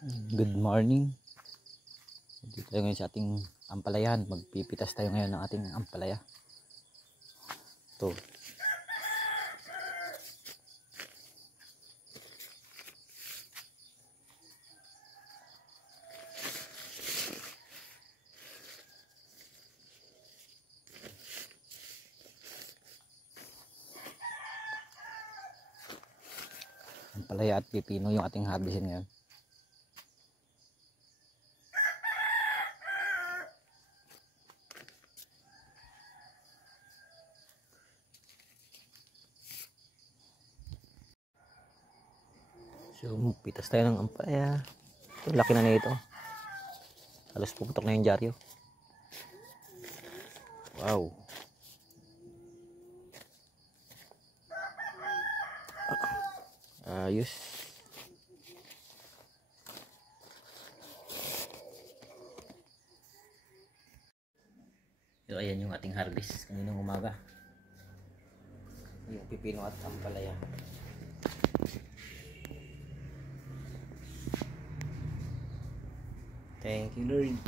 Good morning. Dito tayo ngayon sa ating ampalayan. Magpipitas tayo ngayon ng ating ampalaya. Ito. Ampalaya at pipino yung ating harvestin ngayon. So, pitas tayo ng ampalaya. Ito, laki na ito. Halos puputok na yung dyaryo. Wow. Ayos. So, ayan yung ating harvest kaninang umaga. Yung pipino at ampalaya. Thank you, Lord.